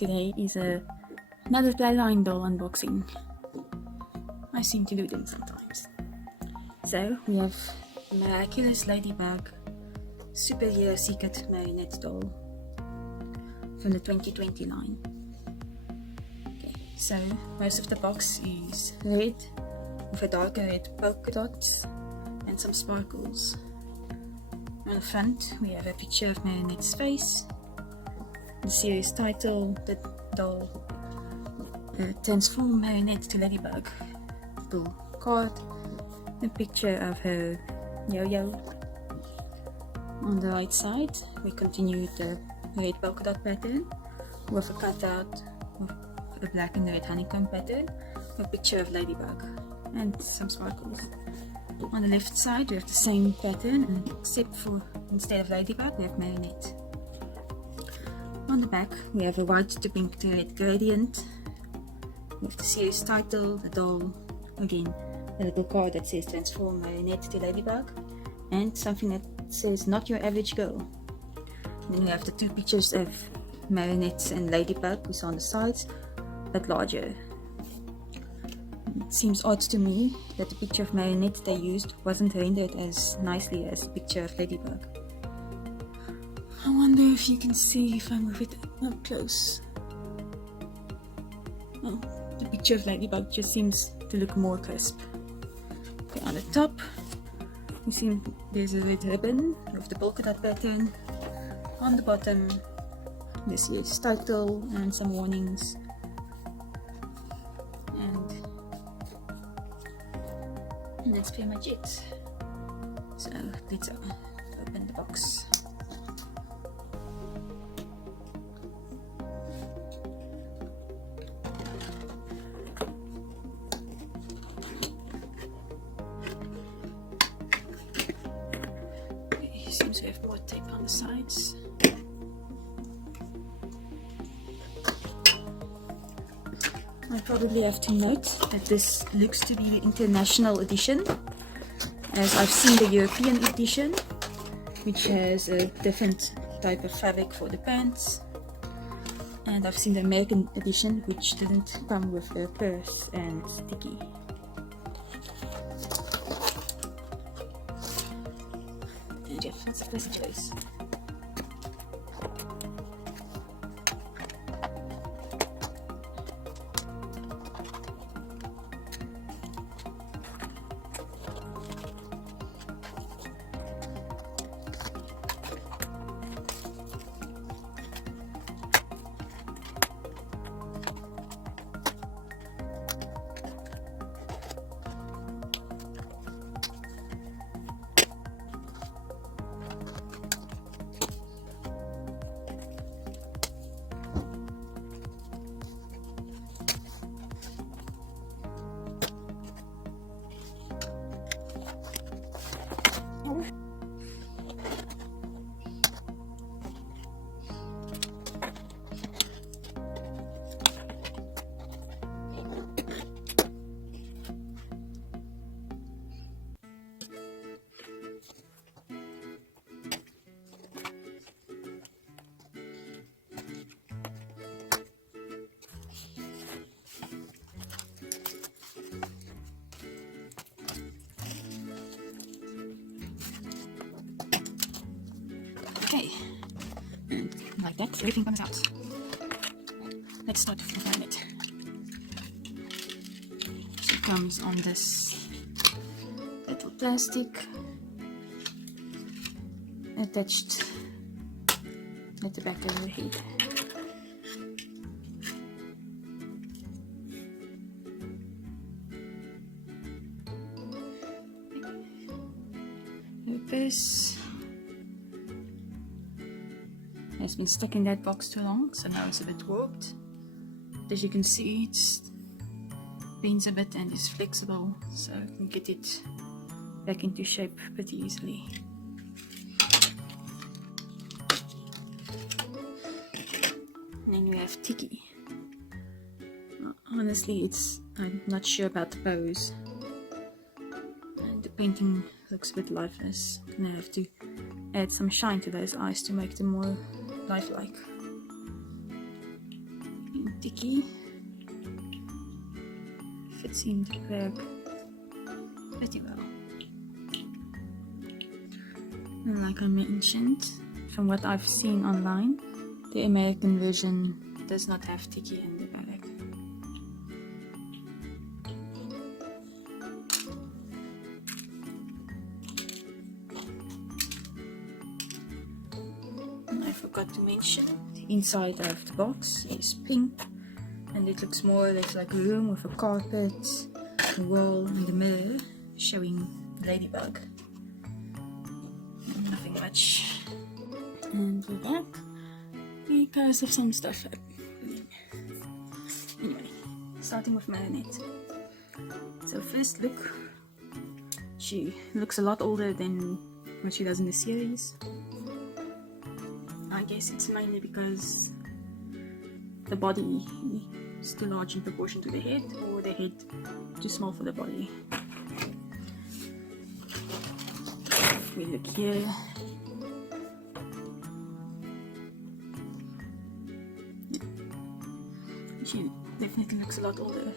today is another Playline doll unboxing. I seem to do them sometimes. So we have Miraculous Ladybug Superhero Secret Marinette doll from the 2020 line. Okay, so most of the box is red with a darker red polka dots and some sparkles. On the front we have a picture of Marinette's face, the series title, the doll, Transform Marinette to Ladybug, little card, a picture of her yo-yo. On the right side we continue the red polka dot pattern with a cutout of a black and red honeycomb pattern, a picture of Ladybug and some sparkles. On the left side we have the same pattern, except for instead of Ladybug we have Marinette. On the back we have a white to pink to red gradient with the series title, the doll, again a little card that says Transform Marinette to Ladybug, and something that says Not Your Average Girl. And then we have the two pictures of Marinette and Ladybug who's on the sides, but larger. It seems odd to me that the picture of Marinette they used wasn't rendered as nicely as the picture of Ladybug. I wonder if you can see if I move it up close. Oh, the picture of Ladybug just seems to look more crisp. Okay, on the top you see there's a red ribbon with the polka dot pattern. On the bottom this is title and some warnings. And that's pretty much it. So let's open the box. Okay, seems we have more tape on the sides. I probably have to note that this looks to be the international edition, as I've seen the European edition, which has a different type of fabric for the pants, and I've seen the American edition, which didn't come with a purse and sticky. And yeah, lots of messages. Okay, and like that, everything comes out. Let's start with the Marinette. So it comes on this little plastic attached at the back of the head. This has been stuck in that box too long, so now it's a bit warped. As you can see, it bends a bit and is flexible, so you can get it back into shape pretty easily. And then we have Tiki. Honestly, I'm not sure about the pose, and the painting looks a bit lifeless. I'm gonna have to add some shine to those eyes to make them more lifelike. and Tiki fits in the bag pretty well. And like I mentioned, from what I've seen online, the American version does not have Tiki in the bag. And I forgot to mention, the inside of the box is pink, and it looks more or less like a room with a carpet, a wall, and a mirror showing Ladybug. Nothing much. And we're back because of some stuff happening. Anyway, starting with Marinette. So first look, she looks a lot older than what she does in the series. I guess it's mainly because the body is too large in proportion to the head, or the head too small for the body. If we look here, she definitely looks a lot older.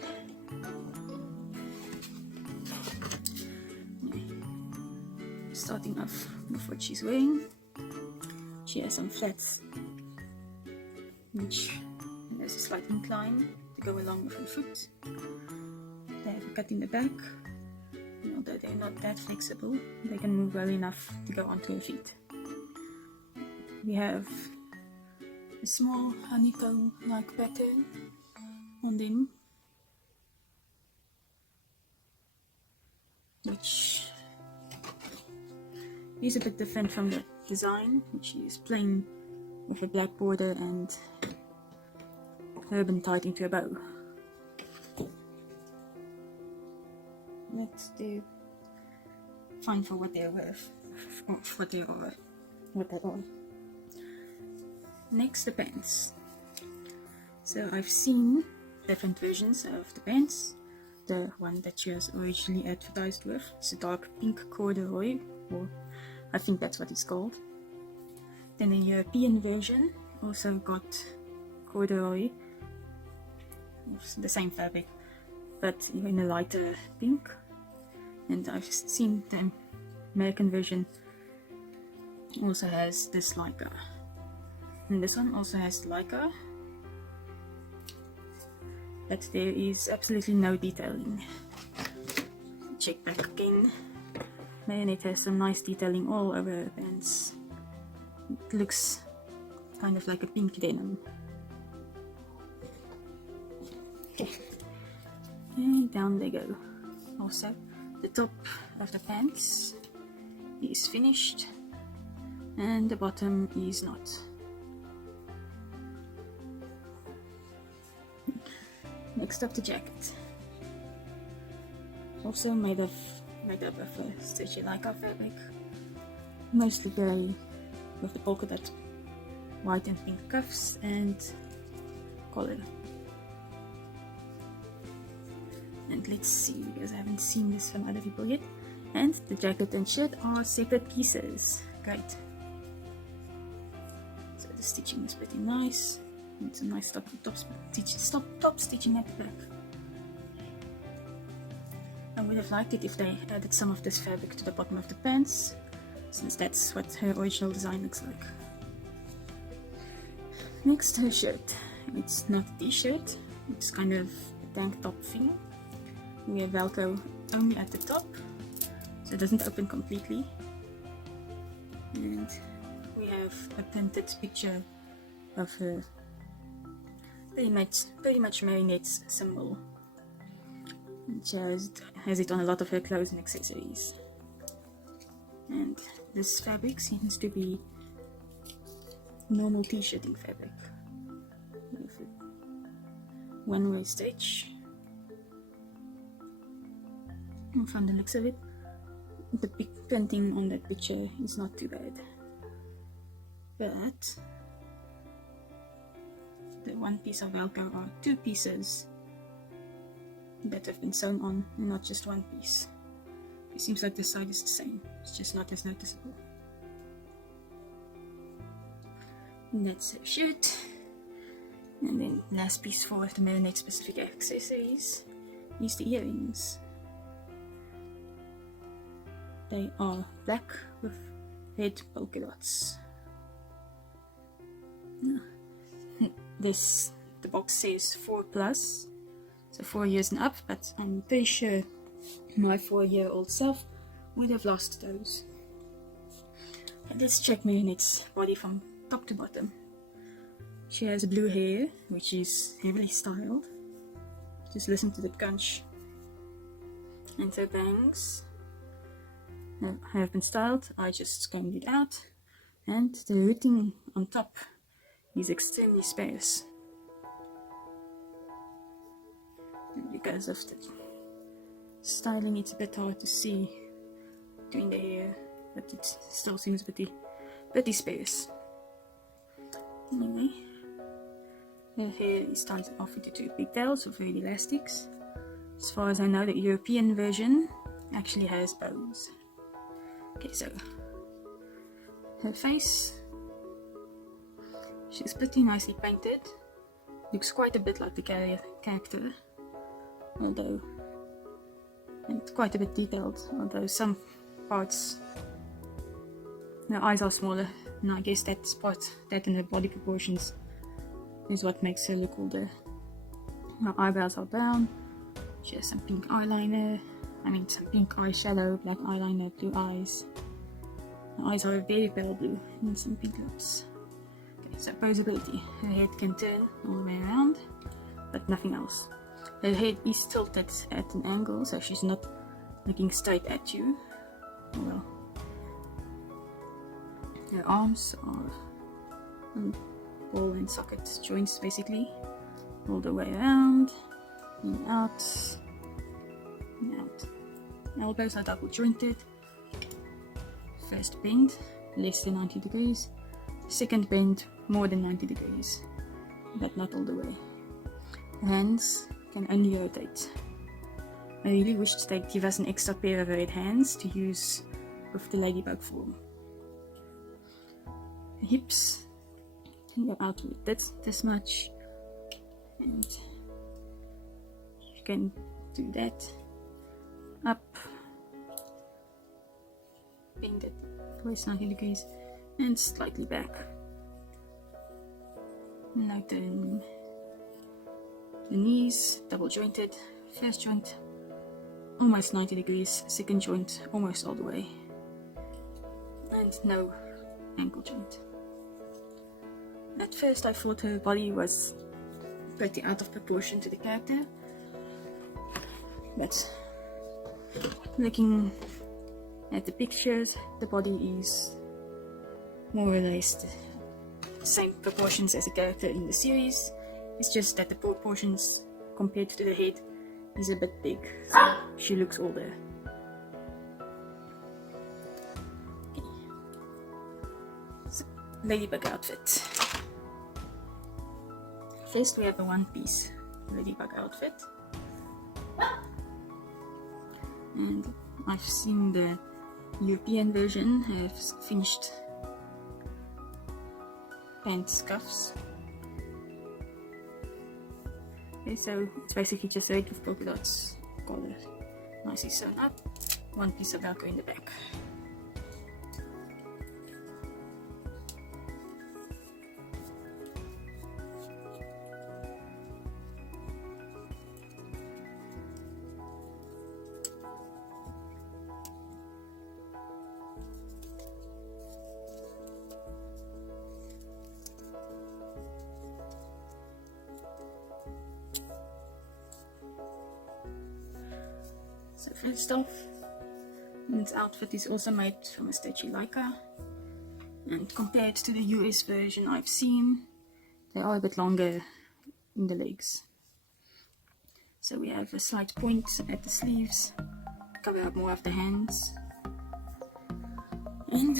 Starting off with what she's wearing, she has some flats, which there's a slight incline to go along with her foot. They have a cut in the back, and although they're not that flexible, they can move well enough to go onto her feet. We have a small honeycomb-like pattern on them, which is a bit different from the design, which is plain with a black border and ribbon tied into a bow. That's fine for what they're worth, what they are. Next, the pants. So I've seen different versions of the pants. The one that she was originally advertised with, it's a dark pink corduroy, or I think that's what it's called. Then the European version also got corduroy, the same fabric, but in a lighter pink. And I've seen the American version also has this lycra, and this one also has lycra, but there is absolutely no detailing. Check back again. Marinette has some nice detailing all over her pants. It looks kind of like a pink denim. Okay. And down they go. Also, the top of the pants is finished and the bottom is not. Next up, the jacket. Also made up of a stitchy lycra fabric, mostly grey, with the polka dot white and pink cuffs and collar. And let's see, because I haven't seen this from other people yet. And the jacket and shirt are separate pieces. Great. So the stitching is pretty nice. It's a nice top stitching at the back. I would have liked it if they added some of this fabric to the bottom of the pants, since that's what her original design looks like. Next, her shirt. It's not a t-shirt, it's kind of a tank top thing. We have Velcro only at the top, so it doesn't open completely. And we have a printed picture of her, pretty much Marinette's symbol, which has it on a lot of her clothes and accessories. And this fabric seems to be normal t-shirting fabric with a one-way stitch. And from the looks of it, the printing on that picture is not too bad, but the one piece of Velcro are two pieces that have been sewn on, and not just one piece. It seems like the side is the same, it's just not as noticeable. And that's her shirt. And then last piece for the Marinette specific accessories is the earrings. They are black with red polka dots. The box says 4+, so 4 years and up, but I'm pretty sure my 4-year-old self would have lost those. And let's check Marinette's body from top to bottom. She has blue hair, which is heavily styled. Just listen to the crunch. And her bangs have been styled. I just combed it out. And the routing on top is extremely sparse. And because of the styling, it's a bit hard to see between the hair, but it still seems pretty sparse. Anyway, her hair is tied off into 2 pigtails with red elastics. As far as I know, the European version actually has bows. Okay, so her face, she's pretty nicely painted. Looks quite a bit like the character, although, and quite a bit detailed, although some parts, her eyes are smaller, and I guess that's part, that and her body proportions is what makes her look older. Her eyebrows are brown, she has some pink eyeliner, some pink eyeshadow, black eyeliner, blue eyes. Her eyes are a very pale blue, and some pink lips. Okay, so posability, her head can turn all the way around, but nothing else. Her head is tilted at an angle, so she's not looking straight at you. Well, her arms are on ball and socket joints, basically, all the way around, in, out, in, out. Elbows are double jointed. First bend, less than 90 degrees. Second bend, more than 90 degrees, but not all the way. Hands can only rotate. I really wished they'd give us an extra pair of red hands to use with the ladybug form. The hips can go out with this much, and you can do that. Up, bend it twice 90 degrees, and slightly back. Now turn the knees, double jointed, first joint almost 90 degrees, second joint almost all the way, and no ankle joint. At first I thought her body was pretty out of proportion to the character, but looking at the pictures, the body is more or less the same proportions as the character in the series. It's just that the proportions compared to the head is a bit big, so she looks older. Okay. So, ladybug outfit. First we have a one-piece ladybug outfit. And I've seen the European version have finished pant cuffs. Okay, so it's basically just red with polka dots, collar nicely sewn up, one piece of velcro in the back. So first off, this outfit is also made from a stretchy lycra, and compared to the US version I've seen, they are a bit longer in the legs. So we have a slight point at the sleeves, cover up more of the hands, and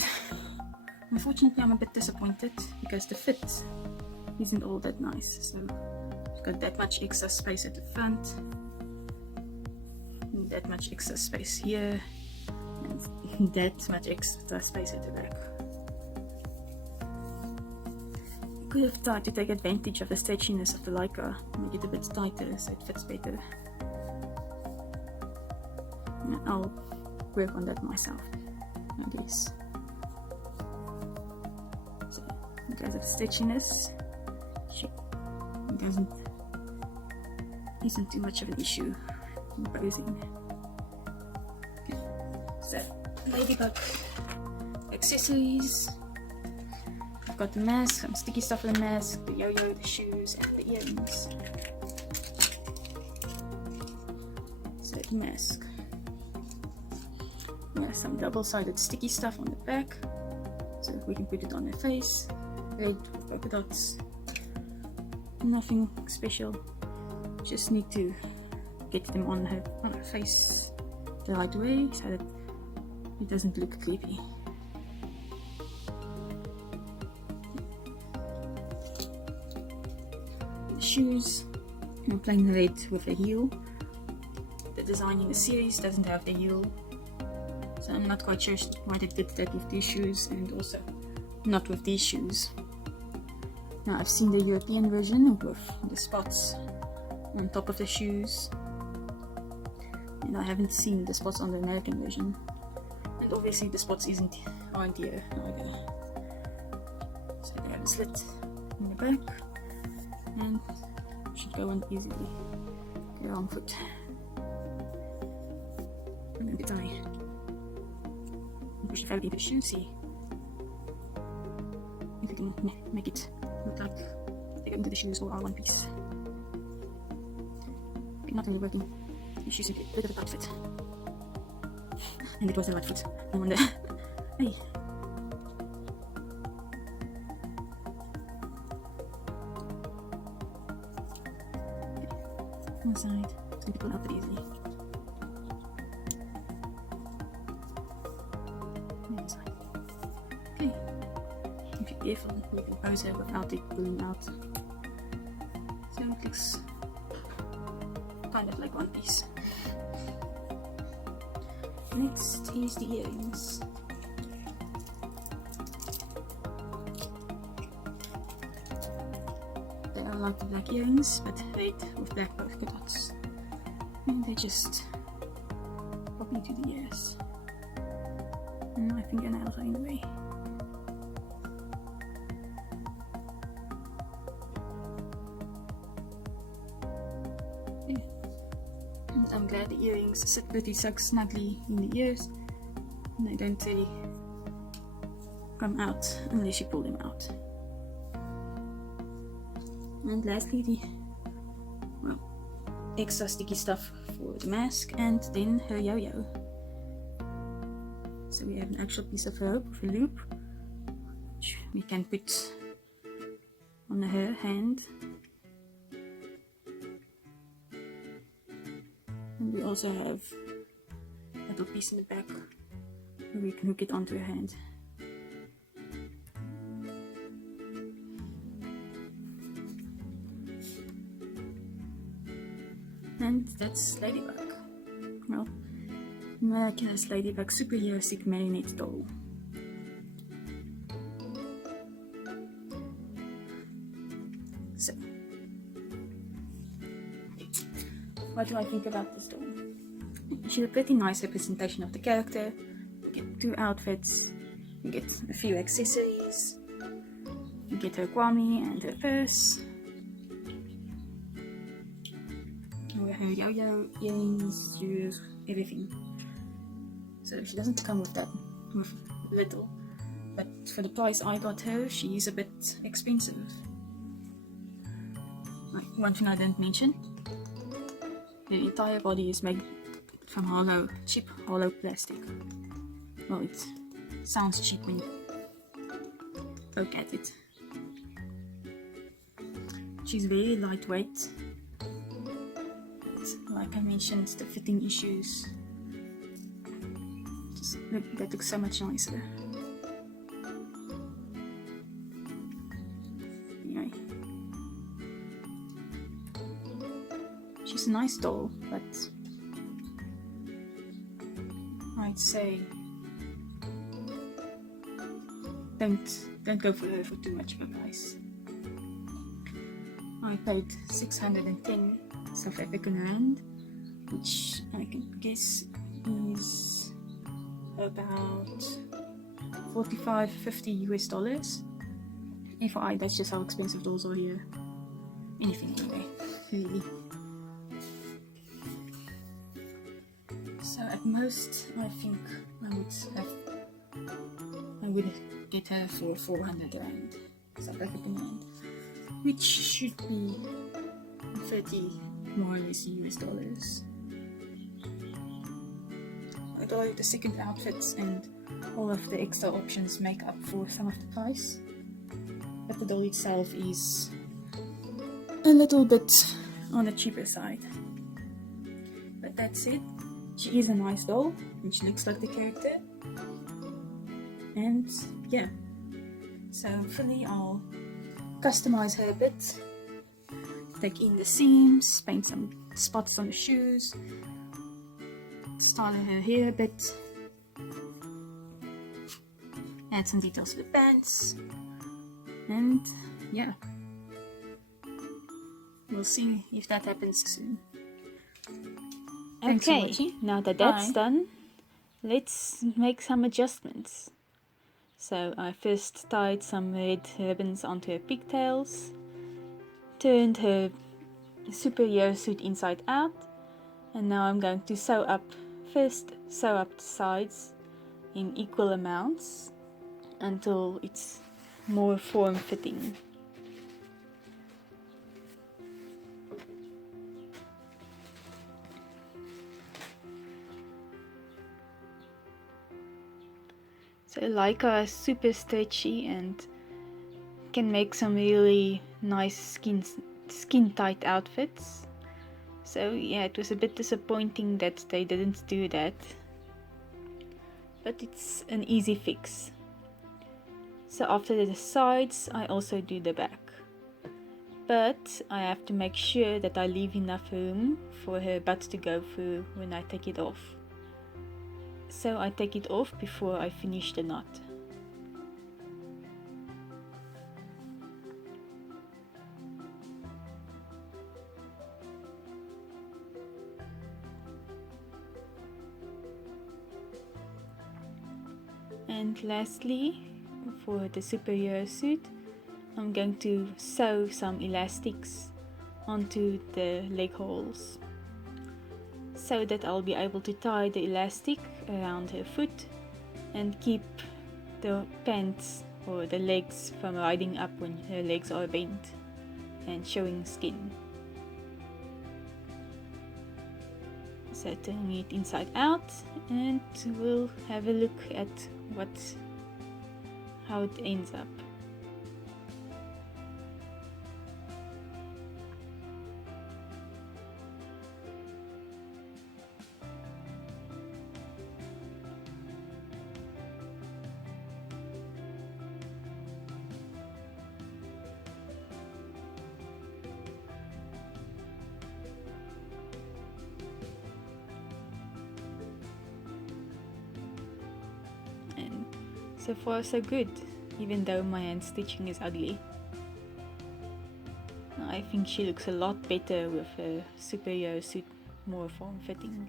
unfortunately I'm a bit disappointed because the fit isn't all that nice. So it's got that much extra space at the front, that much extra space here, and that much extra space at the back. could have tried to take advantage of the stretchiness of the lycra, make it a bit tighter so it fits better. And I'll work on that myself, I guess. So, because of the stretchiness, it isn't too much of an issue in posing. Okay. So, ladybug accessories. I've got the mask, some sticky stuff for the mask, the yo-yo, the shoes, and the earrings. So, the mask. Yeah, some double-sided sticky stuff on the back, so we can put it on her face. Red with polka dots. Nothing special. Just need to get them on her face the right way so that it doesn't look creepy. The shoes, I'm plain red with a heel. The design in the series doesn't have the heel, so I'm not quite sure why they did that with these shoes and also not with these shoes. Now I've seen the European version with the spots on top of the shoes, and I haven't seen the spots on the American version, and obviously the spots aren't here either. So they have a slit in the back and should go on easily. The wrong foot. And then the tie. Push the fabric into the shoe, see if you can make it look like they go into the shoes or are one piece. But not really working. The shoes are a bit of a tight fit. And it was the right foot. No wonder. Hey. One side. It's going to be pulled out pretty easily. The other side. Okay. If you're careful, you can pose her without it pulling out. So it looks kind of like one piece. Next is the earrings. They are like the black earrings, but red with black polka dots. And they just pop into the ears. And my fingernails are in the way. And I'm glad the earrings sit pretty snugly in the ears, and they don't really come out unless you pull them out. And lastly, the extra sticky stuff for the mask, and then her yo-yo. So we have an actual piece of rope with a loop, which we can put on her hand. And we also have a little piece in the back where we can hook it onto her hand. And that's Ladybug. Well, Miraculous Ladybug Superhero Marinette doll. So, what do I think about this doll? She's a pretty nice representation of the character. You get 2 outfits, you get a few accessories, you get her kwami and her purse, her yo-yo, earrings, shoes, everything. So she doesn't come with that, with little, but for the price I got her, she is a bit expensive. One thing I didn't mention, the entire body is made from cheap hollow plastic. Well, it sounds cheap when you look at it. She's very lightweight. Like I mentioned, the fitting issues. That looks so much nicer. Anyway, she's a nice doll, but I'd say don't go for her for too much of a price. I paid 610 South African rand, which I can guess is about 45-50 US dollars. FYI, that's just how expensive dolls are here. Anything anyway, really. So at most, I think I would get her for 400 rand, South African rand, which should be 30 more or less US dollars. Although the second outfits and all of the extra options make up for some of the price, but the doll itself is a little bit on the cheaper side. But that's it. She is a nice doll, which looks like the character. And yeah, so hopefully I'll customize her a bit, take in the seams, paint some spots on the shoes, style her hair a bit, add some details to the pants, and yeah, we'll see if that happens soon. Okay, now that that's done, let's make some adjustments. So I first tied some red ribbons onto her pigtails, turned her superhero suit inside out, and now I'm going to sew up the sides in equal amounts until it's more form-fitting. So Leica is super stretchy and can make some really nice skin tight outfits. So yeah, it was a bit disappointing that they didn't do that, but it's an easy fix. So after the sides, I also do the back, but I have to make sure that I leave enough room for her butt to go through when I take it off. So I take it off before I finish the knot. And lastly, for the superhero suit, I'm going to sew some elastics onto the leg holes, so that I'll be able to tie the elastic around her foot and keep the pants or the legs from riding up when her legs are bent and showing skin. So turning it inside out, and we'll have a look at how it ends up. And so far so good, even though my hand stitching is ugly. I think she looks a lot better with her superhero suit, more form-fitting.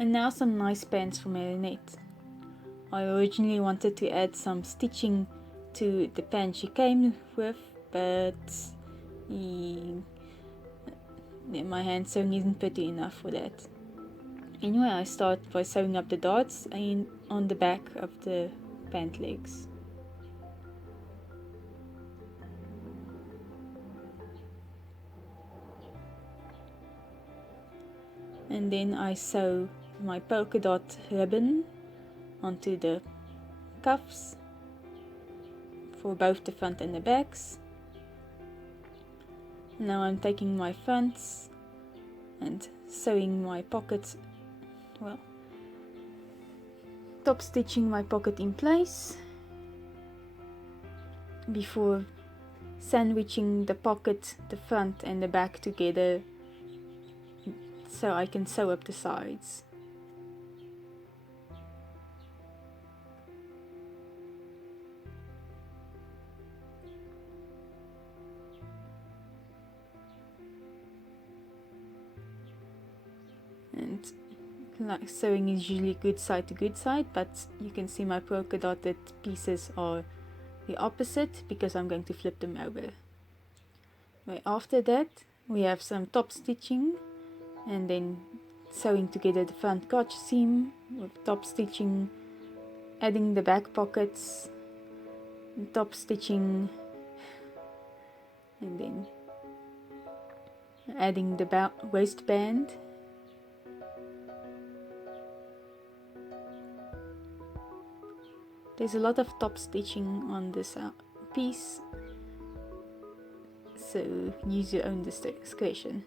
And now some nice pants for Marinette. I originally wanted to add some stitching to the pants she came with, but my hand sewing isn't pretty enough for that. Anyway, I start by sewing up the dots on the back of the pant legs. And then I sew my polka dot ribbon onto the cuffs for both the front and the backs. Now I'm taking my fronts and sewing my pockets, top stitching my pocket in place before sandwiching the pocket, the front and the back together so I can sew up the sides. And like sewing is usually good side to good side, but you can see my polka dotted pieces are the opposite because I'm going to flip them over. Right after that we have some top stitching, and then sewing together the front gotch seam with top stitching, adding the back pockets, top stitching, and then adding the waistband. There's a lot of top stitching on this piece, so use your own discretion.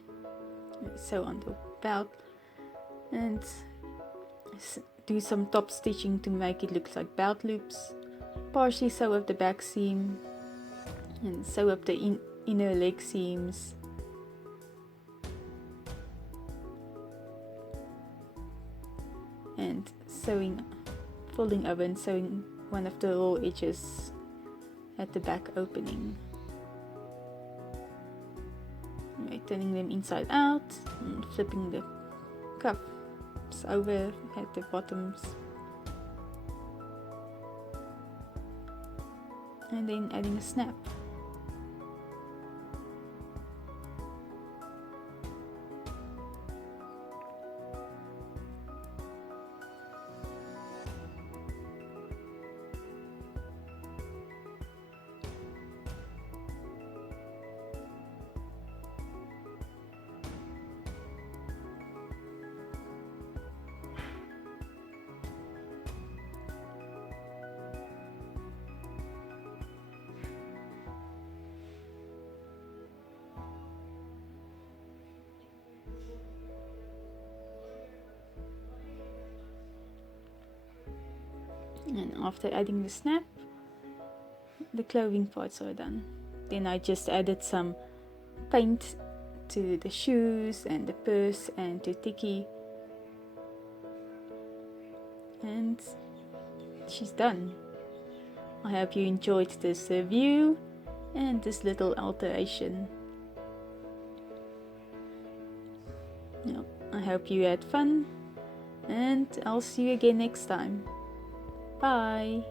Sew on the belt and do some top stitching to make it look like belt loops. Partially sew up the back seam and sew up the inner leg seams. And folding over and sewing one of the raw edges at the back opening. Right, turning them inside out and flipping the cuffs over at the bottoms. And then adding a snap. And after adding the snap, the clothing parts are done. Then I just added some paint to the shoes and the purse and to Tiki, and she's done. I hope you enjoyed this review and this little alteration. I hope you had fun, and I'll see you again next time. Bye!